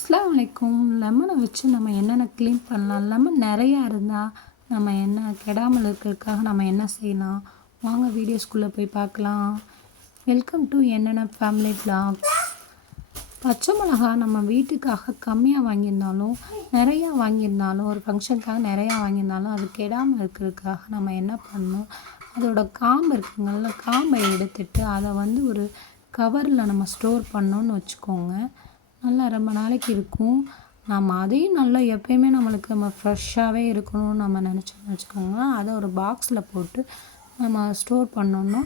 அஸ்ஸலாமு அலைக்கும். லெமனை வச்சு நம்ம என்னென்ன க்ளீன் பண்ணலாம்? லெமன் நிறையா இருந்தால் நம்ம என்ன கெடாமல் இருக்கிறதுக்காக நம்ம என்ன செய்யலாம்? வாங்க வீடியோஸ்குள்ளே போய் பார்க்கலாம். வெல்கம் டு என்னென்ன ஃபேமிலி வ்ளாக்ஸ். பச்சை மிளகா நம்ம வீட்டுக்காக கம்மியாக வாங்கியிருந்தாலும் நிறையா வாங்கியிருந்தாலும் ஒரு ஃபங்க்ஷனுக்காக நிறையா வாங்கியிருந்தாலும் அது கெடாமல் இருக்கிறதுக்காக நம்ம என்ன பண்ணணும்? அதோட காம்பு இருக்குங்கள்ல, காம்பை எடுத்துட்டு அதை வந்து ஒரு கவரில் நம்ம ஸ்டோர் பண்ணோன்னு வச்சுக்கோங்க. நல்லா ரொம்ப நாளைக்கு இருக்கும். நம்ம அதையும் நல்லா எப்போயுமே நம்ம ஃப்ரெஷ்ஷாகவே இருக்கணும்னு நம்ம நினச்சோன்னு வச்சுக்கோங்க. அதை ஒரு பாக்ஸில் போட்டு நம்ம ஸ்டோர் பண்ணோன்னா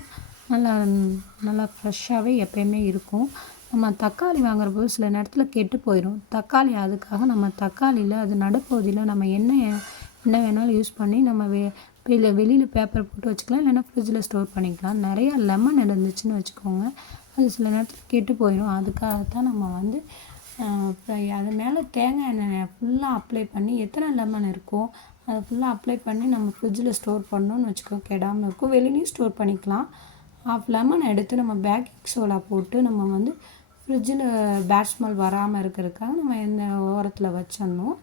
நல்லா ஃப்ரெஷ்ஷாகவே எப்போயுமே இருக்கும். நம்ம தக்காளி வாங்குறபோது சில நேரத்தில் கெட்டு போயிடும். தக்காளி அதுக்காக நம்ம தக்காளியில் அது நடுப்பகுதியில் நம்ம என்ன வேணாலும் யூஸ் பண்ணி நம்ம வெளியில் பேப்பர் போட்டு வச்சுக்கலாம், இல்லைன்னா ஃப்ரிட்ஜில் ஸ்டோர் பண்ணிக்கலாம். நிறையா லெமன் இருந்துச்சுன்னு வச்சுக்கோங்க, அது சில நேரத்தில் கெட்டு போயிடும். அதுக்காகத்தான் நம்ம வந்து அது மேலே தேங்காய் எண்ணெய் ஃபுல்லாக அப்ளை பண்ணி எத்தனை லெமன் இருக்கோ அதை ஃபுல்லாக அப்ளை பண்ணி நம்ம ஃப்ரிட்ஜில் ஸ்டோர் பண்ணோன்னு வச்சுக்கோ, கெடாமல் இருக்கும். வெளியிலையும் ஸ்டோர் பண்ணிக்கலாம். ஹாஃப் லெமன் எடுத்து நம்ம பேக்கிங் சோடா போட்டு நம்ம வந்து ஃப்ரிட்ஜில் பேட் ஸ்மெல் வராமல் இருக்கிறதுக்காக நம்ம இந்த ஓரத்தில் வச்சிடணும்.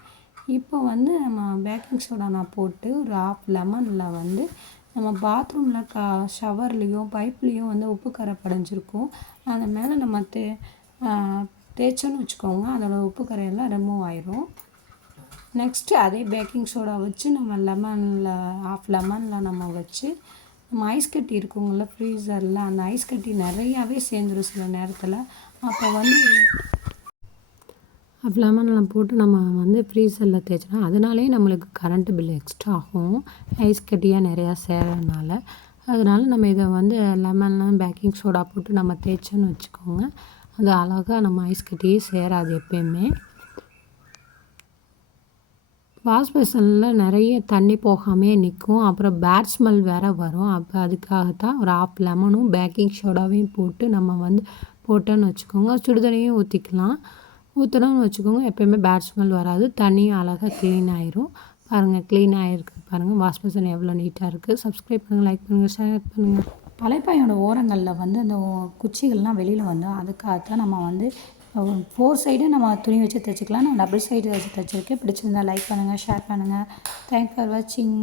இப்போ வந்து நம்ம பேக்கிங் சோடா நான் போட்டு ஒரு ஹாஃப் லெமனில் வந்து நம்ம பாத்ரூமில் ஷவர்லேயும் பைப்லேயும் வந்து உப்பு கரை படிஞ்சிருக்கும். அது மேலே நம்ம தேய்ச்சோன்னு வச்சுக்கோங்க, அதோட உப்பு கரையெல்லாம் ரிமூவ் ஆயிரும். நெக்ஸ்ட்டு அதே பேக்கிங் சோடா வச்சு நம்ம ஹாஃப் லெமனில் நம்ம வச்சு நம்ம ஐஸ் கட்டி இருக்குங்கள ஃப்ரீசரில், அந்த ஐஸ் கட்டி நிறையாவே சேர்ந்துடும் சில நேரத்தில். அப்போ வந்து ஹாஃப் லெமனில் போட்டு நம்ம வந்து ஃப்ரீசரில் தேய்ச்சோன்னா அதனாலே நம்மளுக்கு கரண்ட்டு பில் எக்ஸ்ட்ரா ஆகும், ஐஸ் கட்டியாக நிறையா சேர்றதுனால. அதனால நம்ம இதை வந்து லெமன்லாம் பேக்கிங் சோடா போட்டு நம்ம தேய்ச்சோன்னு வச்சுக்கோங்க, அது அழகாக நம்ம ஐஸ் கட்டியே சேராது எப்பயுமே. வாஷ் பேசனில் நிறைய தண்ணி போகாமே நிற்கும், அப்புறம் பேட் ஸ்மெல் வேறு வரும். அப்போ அதுக்காகத்தான் ஒரு ஹாஃப் லெமனும் பேக்கிங் சோடாவையும் போட்டு நம்ம வந்து போட்டோன்னு வச்சுக்கோங்க. சுடுதண்ணியும் ஊற்றணும்னு வச்சுக்கோங்க, எப்போயுமே பேட் ஸ்மெல் வராது, தண்ணியும் அழகாக க்ளீன் ஆயிரும். பாருங்கள், க்ளீன் ஆகிருக்கு பாருங்கள். வாஷ் பேசன் எவ்வளோ நீட்டாக இருக்குது. சப்ஸ்கிரைப் பண்ணுங்கள், லைக் பண்ணுங்கள், ஷேர் பண்ணுங்கள். தலைப்பாயோட ஓரங்களில் வந்து அந்த குச்சிகள்லாம் வெளியில் வந்து அதுக்காகத்தான் நம்ம வந்து 4 சைடும் நம்ம துணி வச்சு தைச்சிக்கலாம். நான் டபுள் சைடு வச்சு தைச்சிருக்கேன். பிடிச்சிருந்தா லைக் பண்ணுங்கள், ஷேர் பண்ணுங்கள். தேங்க்ஸ் ஃபார் வாட்சிங்.